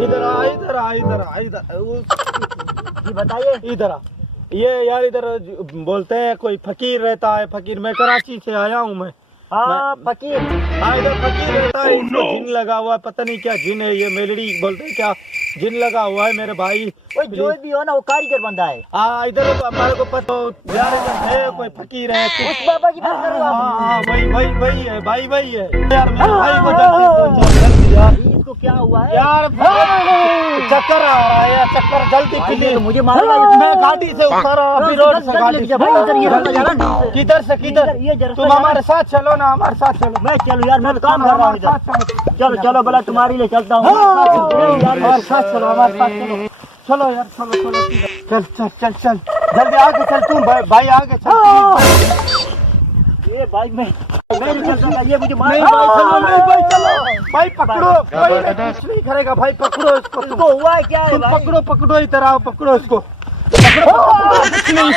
इधर आ, इधर आ, इधर आ, इधर जी बताइए। इधर आ। ये यार इधर बोलते हैं कोई फकीर रहता है। फकीर, मैं कराची से आया हूँ मैं। हाँ फकीर। हाँ, इधर फकीर रहता है, इसको जिन लगा हुआ है, पता नहीं क्या जिन है, ये मेलड़ी बोलते हैं क्या, जिन लगा हुआ है मेरे भाई। कोई जो भी हो ना वो कारीगर बंदा है। हाँ, इधर तो हमारे को पता यार, इधर है कोई फकीर है। उस बाबा की बात करो आप। हाँ, वही है भाई, वही है यार। मेरे भाई को जल्दी यार। इसको क्या हुआ है यार? चक्कर आ रहा है यार, चक्कर, जल्दी प्लीज। तो मुझे मारेगा। मैं गाड़ी से उतरा, अभी रोड से गाड़ी से। किधर से किधर? तुम हमारे साथ चलो ना, हमारे साथ चलो। मैं चलो यार, मैं काम कर रहा हूँ इधर। चलो चलो भला तुम्हारे लिए चलता हूँ। हमारे साथ चलो, हमारे साथ चलो। चलो यार, चलो चलो, चल चल चल चल, जल्दी आगे चल। तुम भाई आगे चल। ये भाई मैं नहीं चल सकता, ये मुझे नहीं भाई चलो, नहीं भाई चलो। भाई पकड़ो, कोई कुछ नहीं करेगा भाई, पकड़ो इसको। इसको हुआ है क्या है तुम भाई? पकड़ो इधर आओ, पकड़ो इसको, कुछ नहीं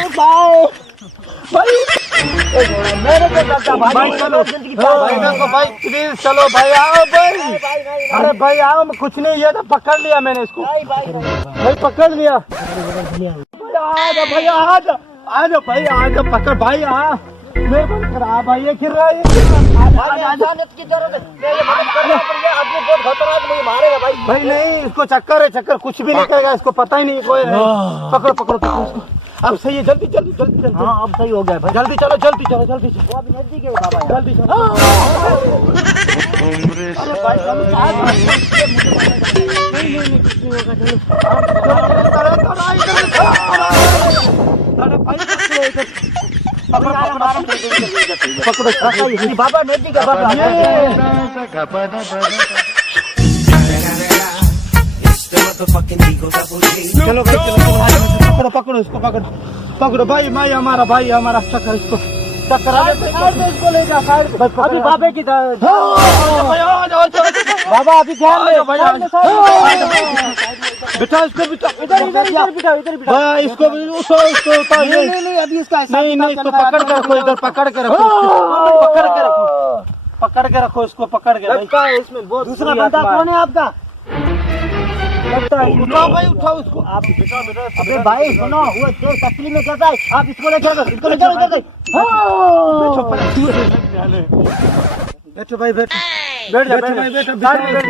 भाई। मैंने क्या करता भाई? भाई चलो भाई, देखो भाई, प्लीज चलो भाई, आओ भाई। अरे भाई आओ, कुछ नहीं, ये तो पकड़ लिया मैंने इसको। भाई पकड़ लिया। आजा भाई, आजा आजा भाई, आजा पकड़ भाई। आ मेरे को करा भाई, ये गिर रहा है, की जरूरत है। मैं ये मदद कर रहा हूं, पर ये आदमी बहुत खतरनाक, मुझे मारेगा भाई। भाई नहीं, इसको चक्कर है, चक्कर, कुछ भी नहीं करेगा, इसको पता ही नहीं कोई नहीं। पकड़ो पकड़ो पकड़ो इसको। अब सही है, जल्दी जल्दी जल्दी जल्दी। हाँ अब सही हो गया भाई। जल्दी चलो, जल्दी चलो, जल्दी चलो। वो अभी नजदीक है बाबा यार। जल्दी चलो। अरे भाई चलो नहीं कुछ नहीं होगा, चलो। पकड़ो बाबा नजदीक है बाबा। चलो भाई चलो, पकड़ो पकड़ो इसको, पकड़ो भाई। हमारा भाई, हमारा चक्कर, इसको चक्कर आ गया, इसको ले जा साइड पे। अभी बाबे की बाबा अभी ध्यान दे बिठा इसको, बिठा इधर भाई, इसको उतार। नहीं अभी इसका नहीं इसको पकड़ के रखो, इधर पकड़ के रखो, पकड़ के रखो इसको, पकड़ के लगता है इसमें बहुत दूसरा बंदा कौन है आपका? लगता है उठाओ भाई, उठाओ इसको आप। अबे भाई सुनो, वो देख असली में कैसा है, आप इसको ले जाओ, इसको ले जाओ इधर से। बैठो भाई, बैठ जा भाई,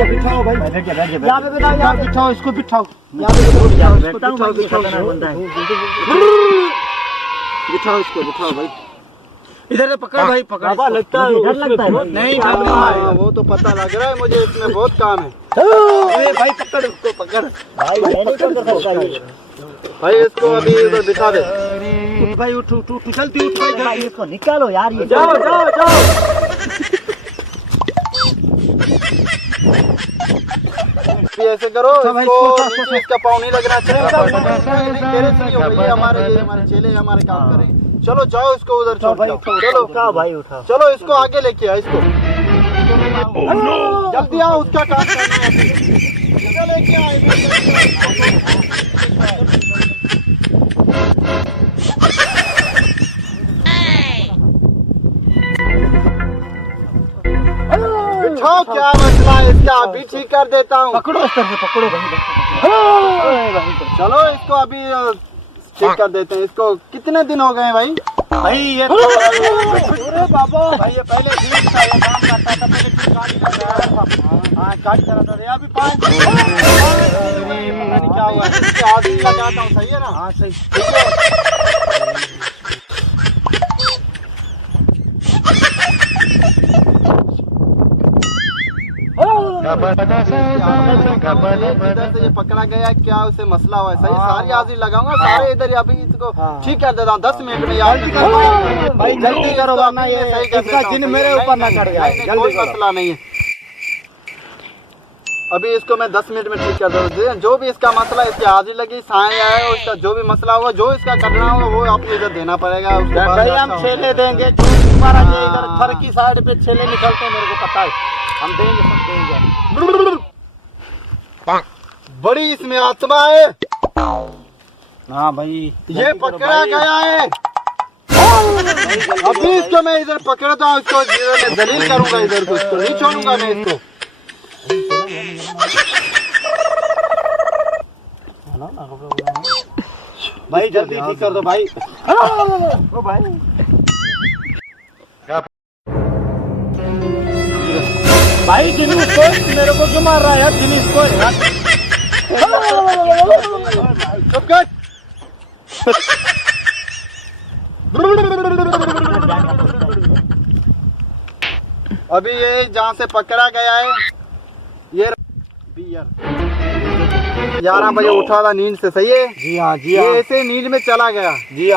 बिठाओ भाई, यहाँ पे बिठाओ, यहाँ पे बिठाओ इसको, बिठाओ बिठाओ भाई, इधर से पकड़ भाई, पकड़। बाबा लगता है डर लगता है। नहीं वो तो पता लग रहा है मुझे, इसमें बहुत काम है। अरे भाई पकड़ उसको, पकड़ भाई मैं नहीं कर सकता। भाई इसको अभी उधर बिठा दे। उठ भाई, उठ जल्दी उठ भाई, भाई इसको निकालो यार, ये जाओ। ऐसे करो, भाई, इसको इसका पाँव नहीं लगना चाहिए। तेरे से नहीं होगा, ये हमारे चेले हमारे काम करें। चलो जाओ, इसको उधर छोड़ भाई, जाओ। चलो उठाओ भाई उठाओ। चलो इसको आगे लेके आओ, इसको जल्दी आओ, उसका काम करना है। लेके बिठाओ, क्या मसला है इसका, अभी ठीक कर देता हूँ। पकड़ो इस तरह से, पकड़ो भाई। चलो इसको अभी ठीक कर देते हैं। इसको कितने दिन हो गए भाई? भाई ये तो अरे बाबा भाई, ये पहले दिन था, ये काम करता था, पहले फिर गाड़ी का ड्राइवर था। हाँ गाड़ी चलाता था, अभी 5 दिन पता नहीं क्या हुआ है। इसके आदमी लगाता हूँ, सही है ना? हाँ सही, ठीक है। इधर से ये पकड़ा गया, क्या उसे मसला हुआ है? सही, सारी हाजिर लगाऊंगा, सारे इधर अभी इसको ठीक कर देता हूँ 10 मिनट में। यार भाई जल्दी करो, वरना ये इसका जिन मेरे ऊपर ना चढ़ जाए। कोई मसला नहीं है, अभी इसको मैं 10 मिनट में ठीक कर दूँ। जो भी इसका मसला, इसकी हाजिर लगी, साए आए, उसका जो भी मसला होगा, जो इसका करना होगा, वो आपको इधर देना पड़ेगा। भाई हम छेले देंगे, जो तुम्हारा ये इधर घर की साइड पे छेले निकलते हैं, मेरे को पता है, हम देंगे, सब देंगे। बड़ी इसमें आत्मा है। हाँ भाई, ये पकड़ा गया है। अभी इसको मैं इधर पकड़ता हूँ, इसको मैं दलील करूंगा, इधर को इसको नहीं छोड़ूंगा मैं इसको। भाई जल्दी ठीक कर दो भाई। ओ भाई भाई जिन्हें को मेरे को क्यों मार रहा है यार, जिन्हें को यार। चुप कर। अभी ये जहाँ से पकड़ा गया है ये 11 बजे उठा था नींद से, सही है? जी हाँ जी ये हाँ ऐसे नींद में चला गया। जी हाँ।